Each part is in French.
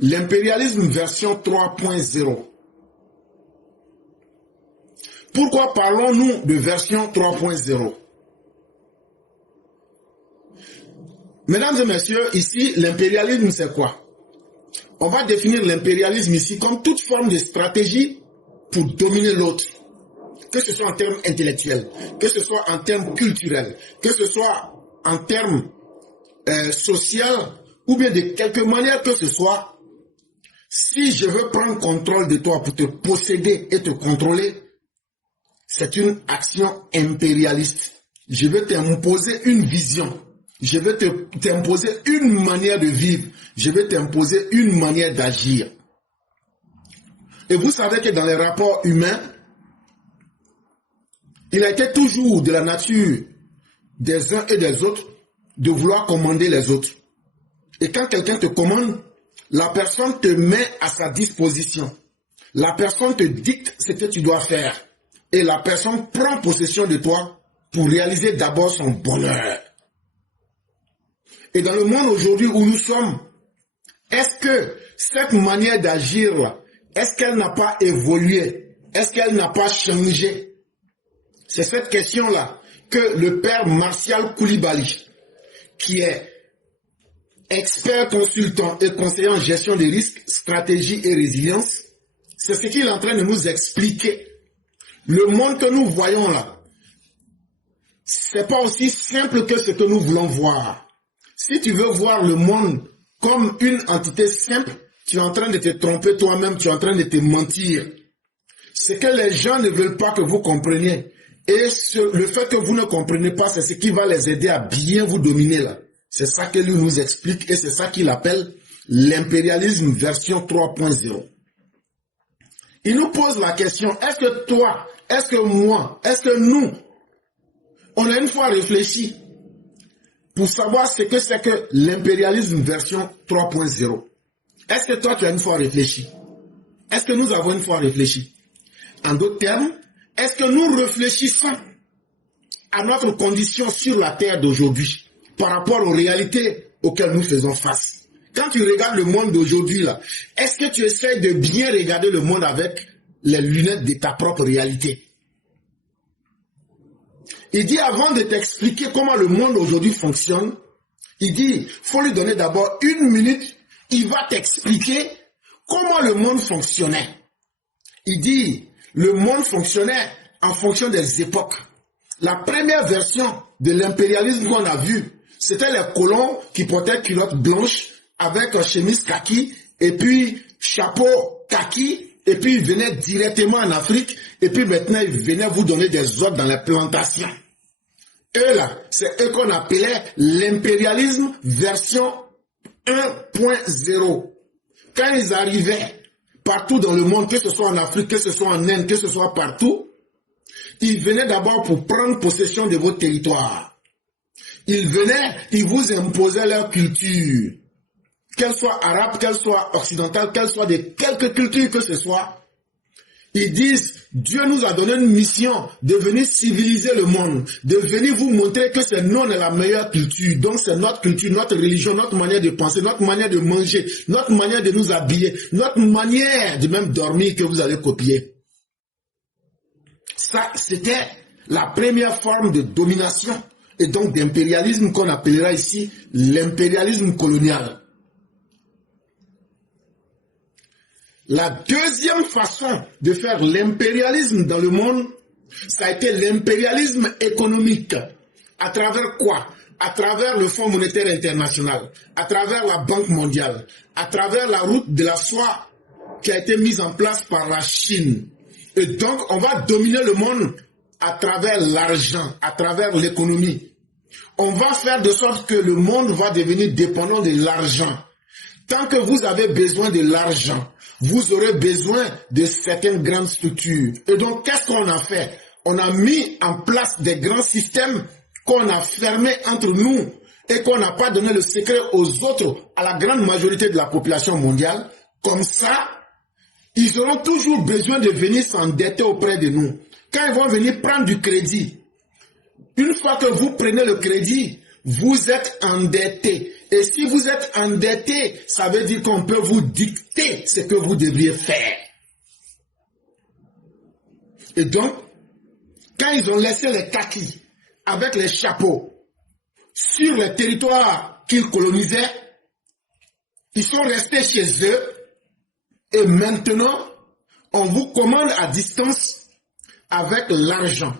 l'impérialisme version 3.0. Pourquoi parlons-nous de version 3.0? Mesdames et messieurs, ici, l'impérialisme, c'est quoi? On va définir l'impérialisme ici comme toute forme de stratégie pour dominer l'autre. Que ce soit en termes intellectuels, que ce soit en termes culturels, que ce soit en termes social, ou bien de quelque manière que ce soit, si je veux prendre contrôle de toi pour te posséder et te contrôler, c'est une action impérialiste. Je vais t'imposer une vision. Je vais t'imposer une manière de vivre. Je vais t'imposer une manière d'agir. Et vous savez que dans les rapports humains, il a été toujours de la nature des uns et des autres de vouloir commander les autres. Et quand quelqu'un te commande, la personne te met à sa disposition. La personne te dicte ce que tu dois faire. Et la personne prend possession de toi pour réaliser d'abord son bonheur. Et dans le monde aujourd'hui où nous sommes, est-ce que cette manière d'agir, est-ce qu'elle n'a pas évolué? Est-ce qu'elle n'a pas changé? C'est cette question-là que le père Martial Koulibaly, qui est expert consultant et conseiller en gestion des risques, stratégie et résilience, c'est ce qu'il est en train de nous expliquer. Le monde que nous voyons là, c'est pas aussi simple que ce que nous voulons voir. Si tu veux voir le monde comme une entité simple, tu es en train de te tromper toi-même, tu es en train de te mentir. Ce que les gens ne veulent pas que vous compreniez. Et le fait que vous ne comprenez pas, c'est ce qui va les aider à bien vous dominer là. C'est ça que lui nous explique et c'est ça qu'il appelle l'impérialisme version 3.0. Il nous pose la question, est-ce que toi, est-ce que moi, est-ce que nous, on a une fois réfléchi pour savoir ce que c'est que l'impérialisme version 3.0? Est-ce que toi, tu as une fois réfléchi? Est-ce que nous avons une fois réfléchi? En d'autres termes, est-ce que nous réfléchissons à notre condition sur la terre d'aujourd'hui par rapport aux réalités auxquelles nous faisons face? Quand tu regardes le monde d'aujourd'hui, là, est-ce que tu essaies de bien regarder le monde avec les lunettes de ta propre réalité? Il dit, avant de t'expliquer comment le monde aujourd'hui fonctionne, il dit, faut lui donner d'abord une minute, il va t'expliquer comment le monde fonctionnait. Il dit, le monde fonctionnait en fonction des époques. La première version de l'impérialisme qu'on a vu, c'était les colons qui portaient culottes blanches avec chemise kaki et puis chapeau kaki et puis ils venaient directement en Afrique et puis maintenant ils venaient vous donner des ordres dans les plantations. Eux là, c'est eux qu'on appelait l'impérialisme version 1.0. Quand ils arrivaient partout dans le monde, que ce soit en Afrique, que ce soit en Inde, que ce soit partout, ils venaient d'abord pour prendre possession de votre territoire. Ils venaient, ils vous imposaient leur culture. Qu'elle soit arabe, qu'elle soit occidentale, qu'elle soit de quelque culture que ce soit. Ils disent, Dieu nous a donné une mission de venir civiliser le monde, de venir vous montrer que c'est nous la meilleure culture. Donc c'est notre culture, notre religion, notre manière de penser, notre manière de manger, notre manière de nous habiller, notre manière de même dormir que vous allez copier. Ça, c'était la première forme de domination et donc d'impérialisme qu'on appellera ici l'impérialisme colonial. La deuxième façon de faire l'impérialisme dans le monde, ça a été l'impérialisme économique. À travers quoi? À travers le Fonds monétaire international, à travers la Banque mondiale, à travers la route de la soie qui a été mise en place par la Chine. Et donc, on va dominer le monde à travers l'argent, à travers l'économie. On va faire de sorte que le monde va devenir dépendant de l'argent. Tant que vous avez besoin de l'argent, vous aurez besoin de certaines grandes structures. Et donc, qu'est-ce qu'on a fait? On a mis en place des grands systèmes qu'on a fermés entre nous et qu'on n'a pas donné le secret aux autres, à la grande majorité de la population mondiale. Comme ça, ils auront toujours besoin de venir s'endetter auprès de nous. Quand ils vont venir prendre du crédit, une fois que vous prenez le crédit, vous êtes endetté. Et si vous êtes endetté, ça veut dire qu'on peut vous dicter ce que vous devriez faire. Et donc, quand ils ont laissé les kakis avec les chapeaux sur les territoires qu'ils colonisaient, ils sont restés chez eux et maintenant, on vous commande à distance avec l'argent,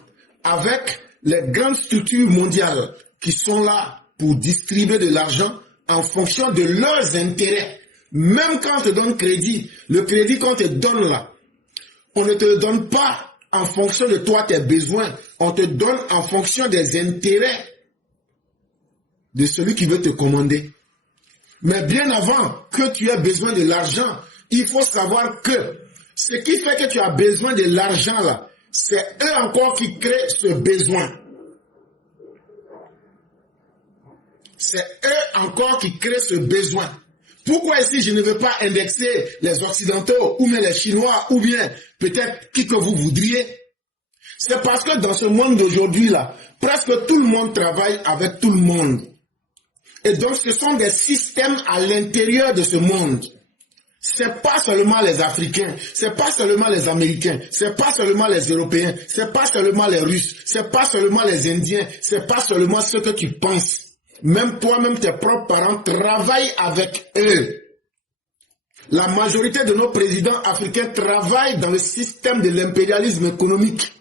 avec les grandes structures mondiales qui sont là pour distribuer de l'argent en fonction de leurs intérêts. Même quand on te donne crédit, le crédit qu'on te donne là, on ne te le donne pas en fonction de toi, tes besoins. On te donne en fonction des intérêts de celui qui veut te commander. Mais bien avant que tu aies besoin de l'argent, il faut savoir que ce qui fait que tu as besoin de l'argent là, c'est eux encore qui créent ce besoin. C'est eux encore qui créent ce besoin. Pourquoi ici je ne veux pas indexer les Occidentaux ou bien les Chinois ou bien peut-être qui que vous voudriez? C'est parce que dans ce monde d'aujourd'hui là, presque tout le monde travaille avec tout le monde. Et donc ce sont des systèmes à l'intérieur de ce monde. C'est pas seulement les Africains, c'est pas seulement les Américains, c'est pas seulement les Européens, c'est pas seulement les Russes, c'est pas seulement les Indiens, c'est pas seulement ce que tu penses. Même toi-même, tes propres parents travaillent avec eux. La majorité de nos présidents africains travaillent dans le système de l'impérialisme économique.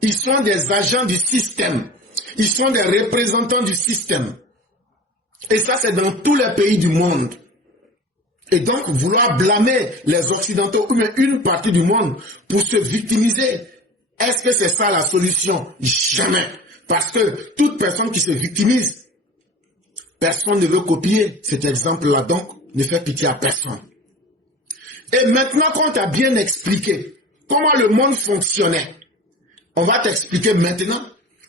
Ils sont des agents du système. Ils sont des représentants du système. Et ça, c'est dans tous les pays du monde. Et donc, vouloir blâmer les Occidentaux ou même une partie du monde pour se victimiser, est-ce que c'est ça la solution? Jamais. Parce que toute personne qui se victimise, personne ne veut copier cet exemple-là, donc ne fait pitié à personne. Et maintenant qu'on t'a bien expliqué comment le monde fonctionnait, on va t'expliquer maintenant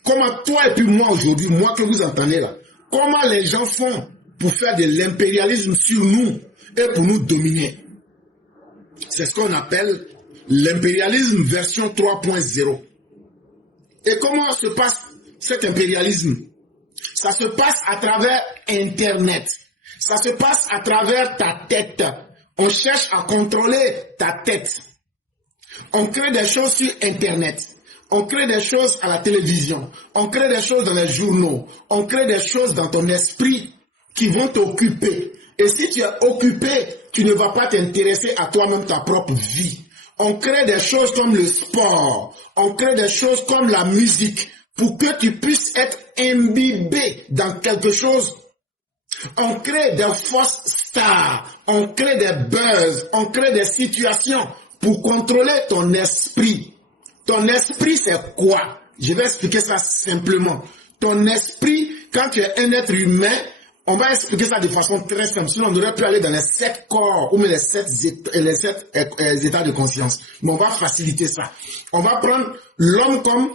comment toi et puis moi aujourd'hui, moi que vous entendez là, comment les gens font pour faire de l'impérialisme sur nous et pour nous dominer. C'est ce qu'on appelle l'impérialisme version 3.0. Et comment se passe cet impérialisme? Ça se passe à travers Internet. Ça se passe à travers ta tête. On cherche à contrôler ta tête. On crée des choses sur Internet. On crée des choses à la télévision. On crée des choses dans les journaux. On crée des choses dans ton esprit qui vont t'occuper. Et si tu es occupé, tu ne vas pas t'intéresser à toi-même, ta propre vie. On crée des choses comme le sport. On crée des choses comme la musique pour que tu puisses être imbibé dans quelque chose. On crée des fausses stars. On crée des buzz. On crée des situations pour contrôler ton esprit. Ton esprit, c'est quoi? Je vais expliquer ça simplement. Ton esprit, quand tu es un être humain, on va expliquer ça de façon très simple. Sinon, on aurait pu aller dans les 7 corps ou les 7 états de conscience. Mais on va faciliter ça. On va prendre l'homme comme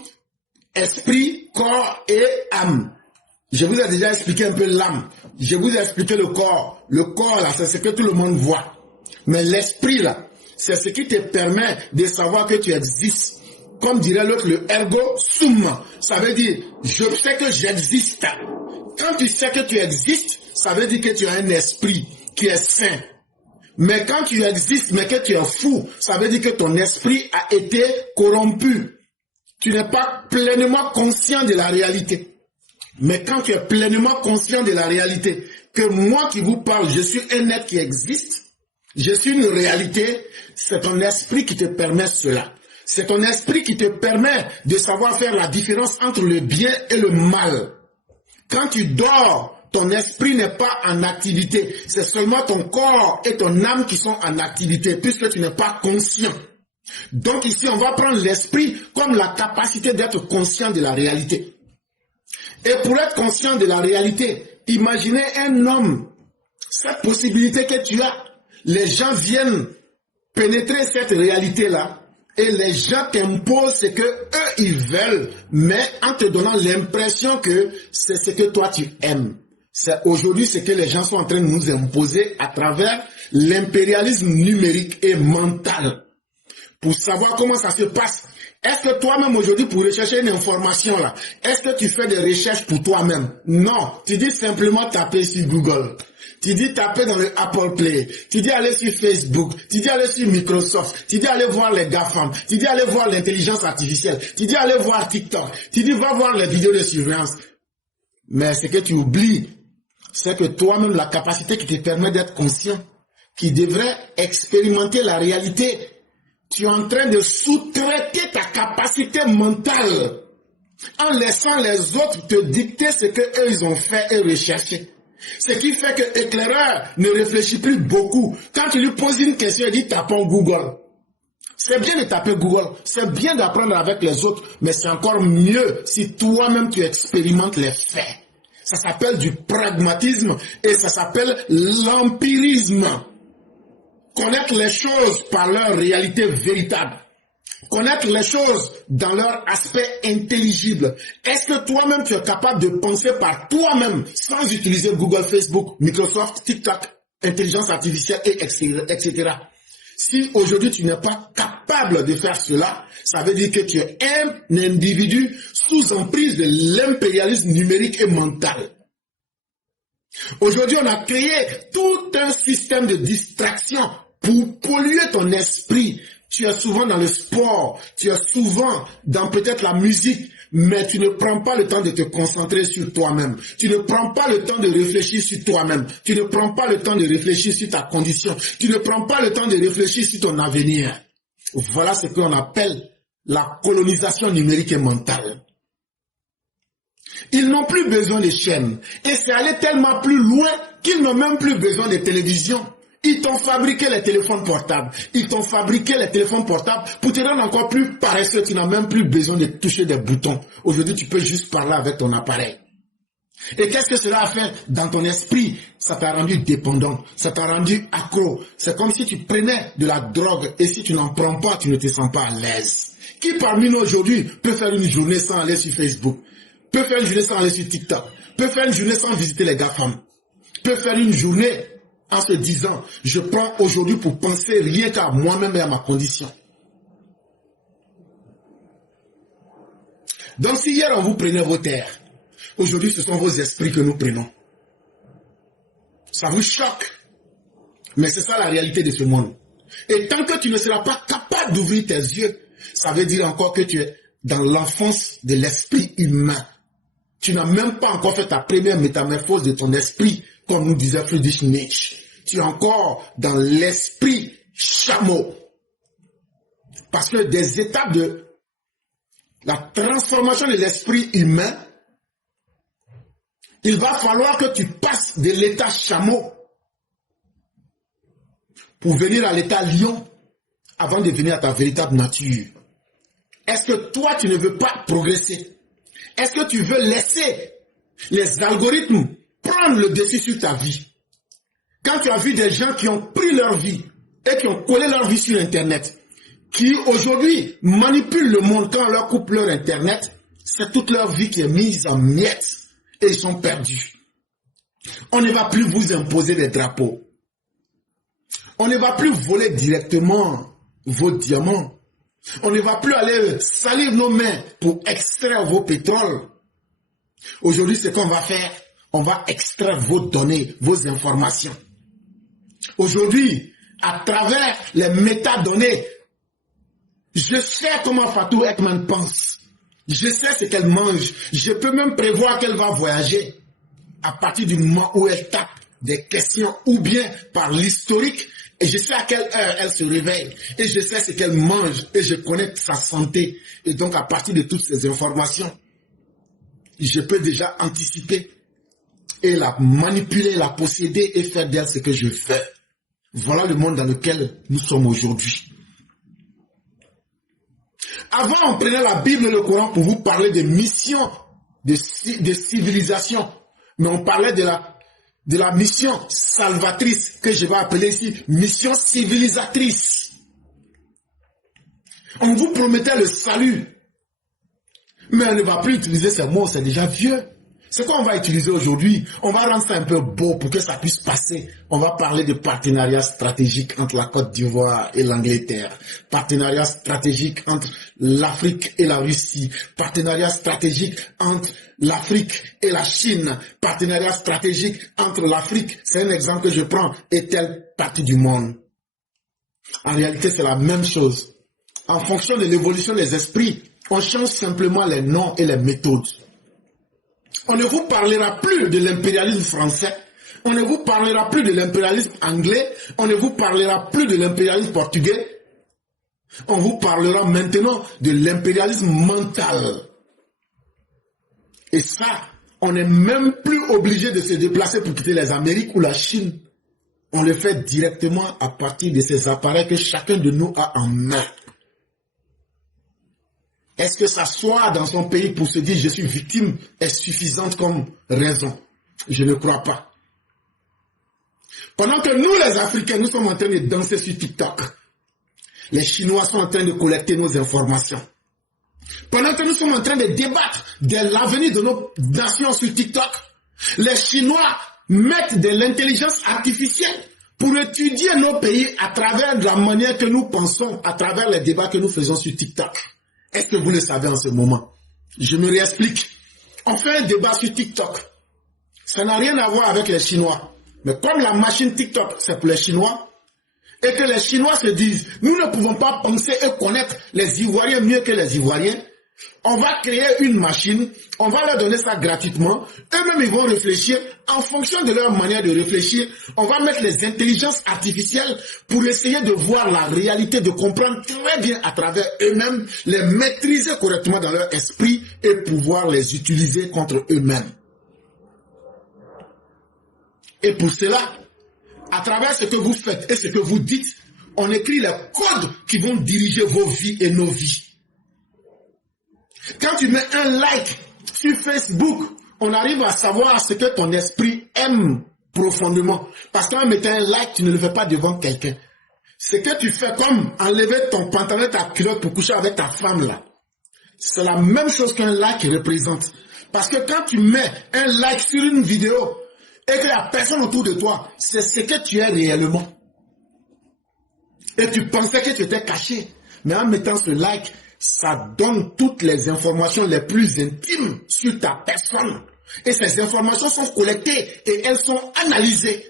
esprit, corps et âme. Je vous ai déjà expliqué un peu l'âme. Je vous ai expliqué le corps. Le corps, là, c'est ce que tout le monde voit. Mais l'esprit, là, c'est ce qui te permet de savoir que tu existes. Comme dirait l'autre, le ergo sum. Ça veut dire, je sais que j'existe. Quand tu sais que tu existes, ça veut dire que tu as un esprit qui est sain. Mais quand tu existes, mais que tu es fou, ça veut dire que ton esprit a été corrompu. Tu n'es pas pleinement conscient de la réalité. Mais quand tu es pleinement conscient de la réalité, que moi qui vous parle, je suis un être qui existe, je suis une réalité, c'est ton esprit qui te permet cela. C'est ton esprit qui te permet de savoir faire la différence entre le bien et le mal. Quand tu dors, ton esprit n'est pas en activité. C'est seulement ton corps et ton âme qui sont en activité, puisque tu n'es pas conscient. Donc ici, on va prendre l'esprit comme la capacité d'être conscient de la réalité. Et pour être conscient de la réalité, imaginez un homme, cette possibilité que tu as. Les gens viennent pénétrer cette réalité-là et les gens t'imposent ce que eux ils veulent, mais en te donnant l'impression que c'est ce que toi tu aimes. C'est aujourd'hui ce que les gens sont en train de nous imposer à travers l'impérialisme numérique et mental. Pour savoir comment ça se passe, Est-ce que toi-même aujourd'hui, pour rechercher une information là, est-ce que tu fais des recherches pour toi-même? Non, tu dis simplement taper sur Google. Tu dis taper dans le Apple Play. Tu dis aller sur Facebook. Tu dis aller sur Microsoft. Tu dis aller voir les GAFAM. Tu dis aller voir l'intelligence artificielle. Tu dis aller voir TikTok. Tu dis va voir les vidéos de surveillance. Mais ce que tu oublies, c'est que toi-même, la capacité qui te permet d'être conscient, qui devrait expérimenter la réalité, tu es en train de sous-traiter ta capacité mentale en laissant les autres te dicter ce qu'eux ils ont fait et recherché. Ce qui fait que l'éclaireur ne réfléchit plus beaucoup. Quand tu lui poses une question, il dit tapons Google. C'est bien de taper Google, c'est bien d'apprendre avec les autres, mais c'est encore mieux si toi-même tu expérimentes les faits. Ça s'appelle du pragmatisme et ça s'appelle l'empirisme. Connaître les choses par leur réalité véritable. Connaître les choses dans leur aspect intelligible. Est-ce que toi-même tu es capable de penser par toi-même sans utiliser Google, Facebook, Microsoft, TikTok, intelligence artificielle, et etc. Si aujourd'hui tu n'es pas capable de faire cela, ça veut dire que tu es un individu sous emprise de l'impérialisme numérique et mental. Aujourd'hui, on a créé tout un système de distraction pour polluer ton esprit. Tu es souvent dans le sport, tu es souvent dans peut-être la musique, mais tu ne prends pas le temps de te concentrer sur toi-même. Tu ne prends pas le temps de réfléchir sur toi-même. Tu ne prends pas le temps de réfléchir sur ta condition. Tu ne prends pas le temps de réfléchir sur ton avenir. Voilà ce qu'on appelle la colonisation numérique et mentale. Ils n'ont plus besoin de chaînes. Et c'est allé tellement plus loin qu'ils n'ont même plus besoin de télévision. Ils t'ont fabriqué les téléphones portables. Ils t'ont fabriqué les téléphones portables pour te rendre encore plus paresseux. Tu n'as même plus besoin de toucher des boutons. Aujourd'hui, tu peux juste parler avec ton appareil. Et qu'est-ce que cela a fait dans ton esprit? Ça t'a rendu dépendant. Ça t'a rendu accro. C'est comme si tu prenais de la drogue et si tu n'en prends pas, tu ne te sens pas à l'aise. Qui parmi nous aujourd'hui peut faire une journée sans aller sur Facebook? Peut faire une journée sans aller sur TikTok? Peut faire une journée sans visiter les GAFAM? Peut faire une journée en se disant, je prends aujourd'hui pour penser rien qu'à moi-même et à ma condition. Donc si hier on vous prenait vos terres, aujourd'hui ce sont vos esprits que nous prenons. Ça vous choque, mais c'est ça la réalité de ce monde. Et tant que tu ne seras pas capable d'ouvrir tes yeux, ça veut dire encore que tu es dans l'enfance de l'esprit humain. Tu n'as même pas encore fait ta première métamorphose de ton esprit, comme nous disait Friedrich Nietzsche. Tu es encore dans l'esprit chameau. Parce que des étapes de la transformation de l'esprit humain, il va falloir que tu passes de l'état chameau pour venir à l'état lion avant de venir à ta véritable nature. Est-ce que toi, tu ne veux pas progresser? Est-ce que tu veux laisser les algorithmes prendre le dessus sur ta vie? Quand tu as vu des gens qui ont pris leur vie et qui ont collé leur vie sur Internet, qui aujourd'hui manipulent le monde quand on leur coupe leur Internet, c'est toute leur vie qui est mise en miettes et ils sont perdus. On ne va plus vous imposer des drapeaux. On ne va plus voler directement vos diamants. On ne va plus aller salir nos mains pour extraire vos pétroles. Aujourd'hui, ce qu'on va faire, on va extraire vos données, vos informations. Aujourd'hui, à travers les métadonnées, je sais comment Fatou Ekman pense. Je sais ce qu'elle mange. Je peux même prévoir qu'elle va voyager à partir du moment où elle tape des questions ou bien par l'historique. Et je sais à quelle heure elle se réveille. Et je sais ce qu'elle mange. Et je connais sa santé. Et donc, à partir de toutes ces informations, je peux déjà anticiper et la manipuler, la posséder et faire d'elle ce que je veux. Voilà le monde dans lequel nous sommes aujourd'hui. Avant, on prenait la Bible et le Coran pour vous parler de mission, de civilisation. Mais on parlait de la mission salvatrice, que je vais appeler ici mission civilisatrice. On vous promettait le salut. Mais on ne va plus utiliser ces mots, c'est déjà vieux. Ce qu'on va utiliser aujourd'hui, on va rendre ça un peu beau pour que ça puisse passer. On va parler de partenariat stratégique entre la Côte d'Ivoire et l'Angleterre. Partenariat stratégique entre l'Afrique et la Russie. Partenariat stratégique entre l'Afrique et la Chine. Partenariat stratégique entre l'Afrique, c'est un exemple que je prends, et telle partie du monde. En réalité, c'est la même chose. En fonction de l'évolution des esprits, on change simplement les noms et les méthodes. On ne vous parlera plus de l'impérialisme français, on ne vous parlera plus de l'impérialisme anglais, on ne vous parlera plus de l'impérialisme portugais, on vous parlera maintenant de l'impérialisme mental. Et ça, on n'est même plus obligé de se déplacer pour quitter les Amériques ou la Chine. On le fait directement à partir de ces appareils que chacun de nous a en main. Est-ce que s'asseoir dans son pays pour se dire je suis victime est suffisante comme raison? Je ne crois pas. Pendant que nous les Africains, nous sommes en train de danser sur TikTok, les Chinois sont en train de collecter nos informations. Pendant que nous sommes en train de débattre de l'avenir de nos nations sur TikTok, les Chinois mettent de l'intelligence artificielle pour étudier nos pays à travers la manière que nous pensons, à travers les débats que nous faisons sur TikTok. Est-ce que vous le savez en ce moment? Je me réexplique. On fait un débat sur TikTok. Ça n'a rien à voir avec les Chinois. Mais comme la machine TikTok, c'est pour les Chinois, et que les Chinois se disent, nous ne pouvons pas penser et connaître les Ivoiriens mieux que les Ivoiriens, on va créer une machine, on va leur donner ça gratuitement, eux-mêmes ils vont réfléchir, en fonction de leur manière de réfléchir, on va mettre les intelligences artificielles pour essayer de voir la réalité, de comprendre très bien à travers eux-mêmes, les maîtriser correctement dans leur esprit et pouvoir les utiliser contre eux-mêmes. Et pour cela, à travers ce que vous faites et ce que vous dites, on écrit les codes qui vont diriger vos vies et nos vies. Quand tu mets un like sur Facebook, on arrive à savoir ce que ton esprit aime profondément. Parce qu'en mettant un like, tu ne le fais pas devant quelqu'un. Ce que tu fais comme enlever ton pantalon et ta culotte pour coucher avec ta femme là, c'est la même chose qu'un like représente. Parce que quand tu mets un like sur une vidéo et qu'il n'y a personne autour de toi, c'est ce que tu es réellement. Et tu pensais que tu étais caché. Mais en mettant ce like, ça donne toutes les informations les plus intimes sur ta personne. Et ces informations sont collectées et elles sont analysées.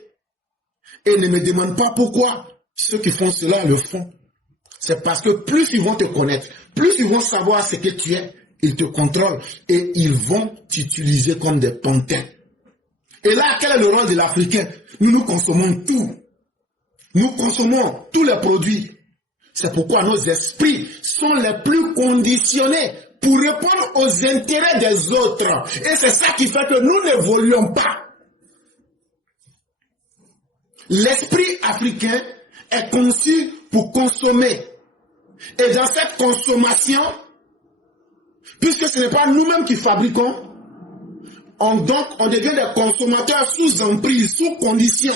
Et ne me demande pas pourquoi ceux qui font cela le font. C'est parce que plus ils vont te connaître, plus ils vont savoir ce que tu es, ils te contrôlent et ils vont t'utiliser comme des pantins. Et là, quel est le rôle de l'Africain? Nous consommons tout. Nous consommons tous les produits. C'est pourquoi nos esprits sont les plus conditionnés pour répondre aux intérêts des autres. Et c'est ça qui fait que nous n'évoluons pas. L'esprit africain est conçu pour consommer. Et dans cette consommation, puisque ce n'est pas nous-mêmes qui fabriquons, on devient des consommateurs sous emprise, sous condition.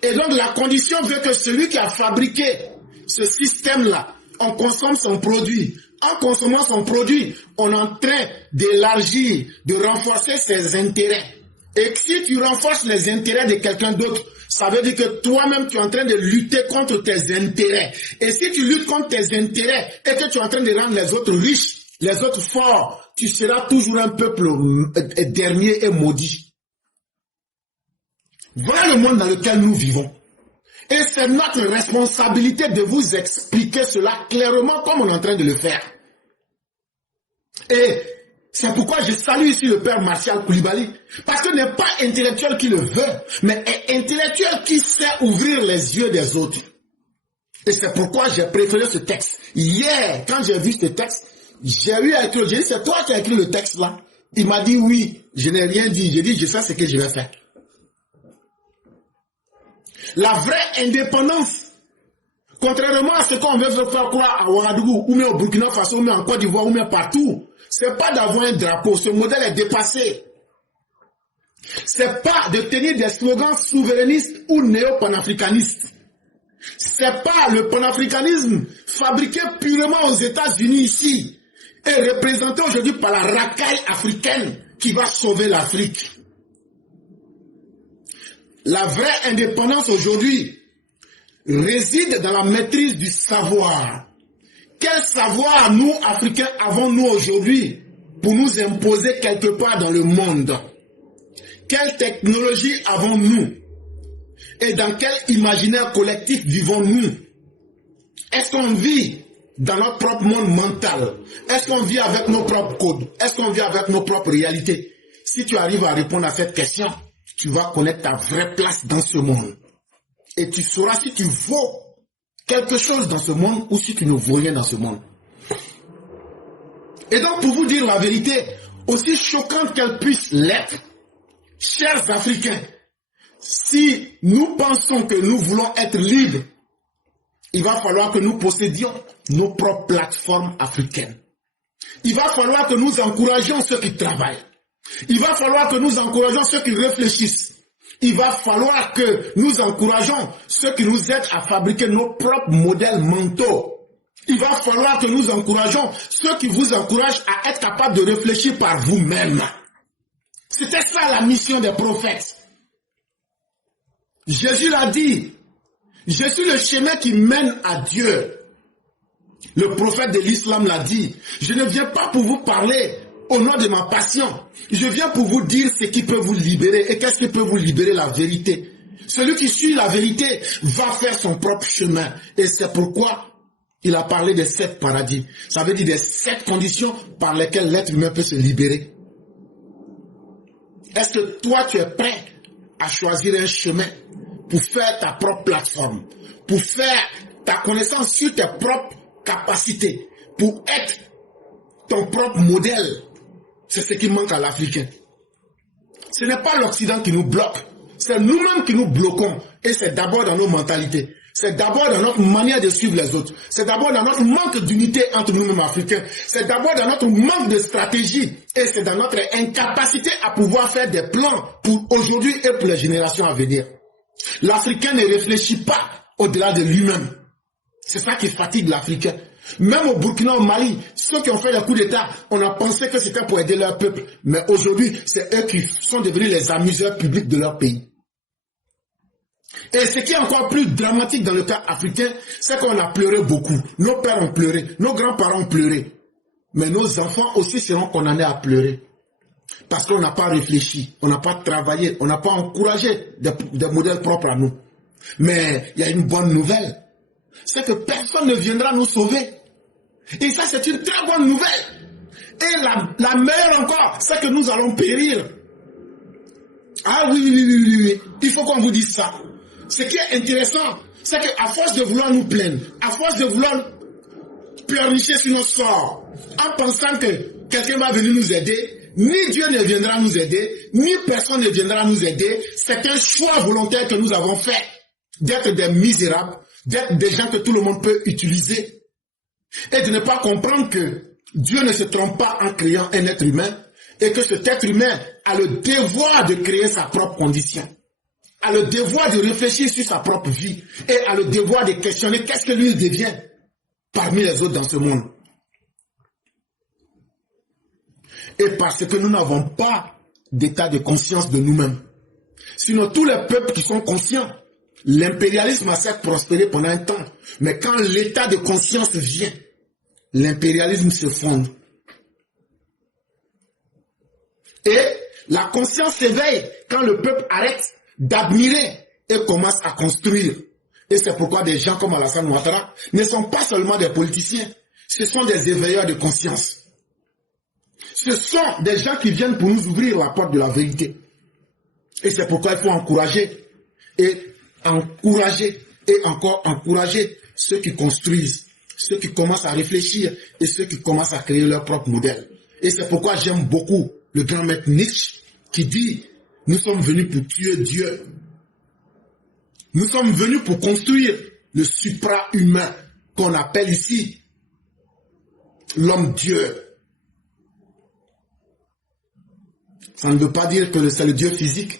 Et donc la condition veut que celui qui a fabriqué ce système-là, on consomme son produit. En consommant son produit, on est en train d'élargir, de renforcer ses intérêts. Et si tu renforces les intérêts de quelqu'un d'autre, ça veut dire que toi-même tu es en train de lutter contre tes intérêts. Et si tu luttes contre tes intérêts et que tu es en train de rendre les autres riches, les autres forts, tu seras toujours un peuple dernier et maudit. Voilà le monde dans lequel nous vivons. Et c'est notre responsabilité de vous expliquer cela clairement comme on est en train de le faire. Et c'est pourquoi je salue ici le père Martial Koulibaly. Parce que n'est pas intellectuel qui le veut, mais est intellectuel qui sait ouvrir les yeux des autres. Et c'est pourquoi j'ai préféré ce texte. Hier, quand j'ai vu ce texte, j'ai eu à écrire, j'ai dit, c'est toi qui as écrit le texte là? Il m'a dit oui, je n'ai rien dit. J'ai dit, je sais ce que je vais faire. La vraie indépendance, contrairement à ce qu'on veut faire croire à Ouagadougou, ou même au Burkina Faso, ou même en Côte d'Ivoire, ou même partout, c'est pas d'avoir un drapeau. Ce modèle est dépassé. C'est pas de tenir des slogans souverainistes ou néo-panafricanistes. C'est pas le panafricanisme fabriqué purement aux États-Unis ici et représenté aujourd'hui par la racaille africaine qui va sauver l'Afrique. La vraie indépendance aujourd'hui réside dans la maîtrise du savoir. Quel savoir nous, Africains, avons-nous aujourd'hui pour nous imposer quelque part dans le monde? Quelle technologie avons-nous? Et dans quel imaginaire collectif vivons-nous? Est-ce qu'on vit dans notre propre monde mental? Est-ce qu'on vit avec nos propres codes? Est-ce qu'on vit avec nos propres réalités? Si tu arrives à répondre à cette question, tu vas connaître ta vraie place dans ce monde. Et tu sauras si tu vaux quelque chose dans ce monde ou si tu ne vaux rien dans ce monde. Et donc, pour vous dire la vérité, aussi choquante qu'elle puisse l'être, chers Africains, si nous pensons que nous voulons être libres, il va falloir que nous possédions nos propres plateformes africaines. Il va falloir que nous encouragions ceux qui travaillent. Il va falloir que nous encourageons ceux qui réfléchissent. Il va falloir que nous encourageons ceux qui nous aident à fabriquer nos propres modèles mentaux. Il va falloir que nous encourageons ceux qui vous encouragent à être capables de réfléchir par vous-même. C'était ça la mission des prophètes. Jésus l'a dit. Je suis le chemin qui mène à Dieu. Le prophète de l'islam l'a dit. Je ne viens pas pour vous parler au nom de ma passion. Je viens pour vous dire ce qui peut vous libérer. Et qu'est-ce qui peut vous libérer? La vérité. Celui qui suit la vérité va faire son propre chemin. Et c'est pourquoi il a parlé des 7 paradis. Ça veut dire des 7 conditions par lesquelles l'être humain peut se libérer. Est-ce que toi tu es prêt à choisir un chemin pour faire ta propre plateforme, pour faire ta connaissance sur tes propres capacités, pour être ton propre modèle? C'est ce qui manque à l'Africain. Ce n'est pas l'Occident qui nous bloque, c'est nous-mêmes qui nous bloquons. Et c'est d'abord dans nos mentalités. C'est d'abord dans notre manière de suivre les autres. C'est d'abord dans notre manque d'unité entre nous-mêmes Africains. C'est d'abord dans notre manque de stratégie. Et c'est dans notre incapacité à pouvoir faire des plans pour aujourd'hui et pour les générations à venir. L'Africain ne réfléchit pas au-delà de lui-même. C'est ça qui fatigue l'Africain. Même au Burkina, au Mali, ceux qui ont fait le coup d'État, on a pensé que c'était pour aider leur peuple. Mais aujourd'hui, c'est eux qui sont devenus les amuseurs publics de leur pays. Et ce qui est encore plus dramatique dans le cas africain, c'est qu'on a pleuré beaucoup. Nos pères ont pleuré, nos grands-parents ont pleuré. Mais nos enfants aussi seront condamnés à pleurer. Parce qu'on n'a pas réfléchi, on n'a pas travaillé, on n'a pas encouragé des modèles propres à nous. Mais il y a une bonne nouvelle. C'est que personne ne viendra nous sauver. Et ça, c'est une très bonne nouvelle. Et la meilleure encore, c'est que nous allons périr. Ah oui. Il faut qu'on vous dise ça. Ce qui est intéressant, c'est qu'à force de vouloir nous plaindre, à force de vouloir pleurnicher sur nos sorts, en pensant que quelqu'un va venir nous aider, ni Dieu ne viendra nous aider, ni personne ne viendra nous aider. C'est un choix volontaire que nous avons fait d'être des misérables, d'être des gens que tout le monde peut utiliser et de ne pas comprendre que Dieu ne se trompe pas en créant un être humain et que cet être humain a le devoir de créer sa propre condition, a le devoir de réfléchir sur sa propre vie et a le devoir de questionner qu'est-ce que lui devient parmi les autres dans ce monde. Et parce que nous n'avons pas d'état de conscience de nous-mêmes. Sinon, tous les peuples qui sont conscients, l'impérialisme a certes prospéré pendant un temps, mais quand l'état de conscience vient, l'impérialisme se fonde. Et la conscience s'éveille quand le peuple arrête d'admirer et commence à construire. Et c'est pourquoi des gens comme Alassane Ouattara ne sont pas seulement des politiciens, ce sont des éveilleurs de conscience. Ce sont des gens qui viennent pour nous ouvrir la porte de la vérité. Et c'est pourquoi il faut encourager et encore encourager ceux qui construisent, ceux qui commencent à réfléchir et ceux qui commencent à créer leur propre modèle. Et c'est pourquoi j'aime beaucoup le grand maître Nietzsche qui dit « Nous sommes venus pour tuer Dieu. Nous sommes venus pour construire le supra-humain qu'on appelle ici l'homme-dieu. » Ça ne veut pas dire que c'est le Dieu physique.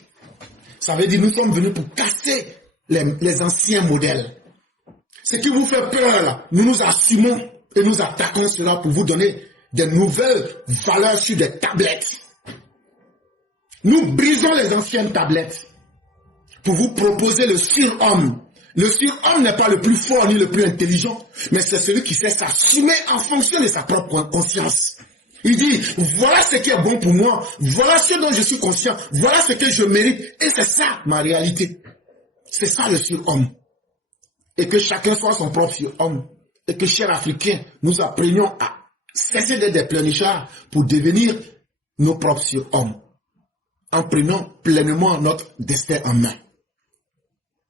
Ça veut dire que nous sommes venus pour casser les anciens modèles. Ce qui vous fait peur là, nous nous assumons et nous attaquons cela pour vous donner des nouvelles valeurs sur des tablettes. Nous brisons les anciennes tablettes pour vous proposer le surhomme. Le surhomme n'est pas le plus fort ni le plus intelligent, mais c'est celui qui sait s'assumer en fonction de sa propre conscience. Il dit, voilà ce qui est bon pour moi, voilà ce dont je suis conscient, voilà ce que je mérite, et c'est ça ma réalité. C'est ça le surhomme. Et que chacun soit son propre surhomme. Et que, chers Africains, nous apprenions à cesser d'être des pleurnichards pour devenir nos propres surhommes, en prenant pleinement notre destin en main.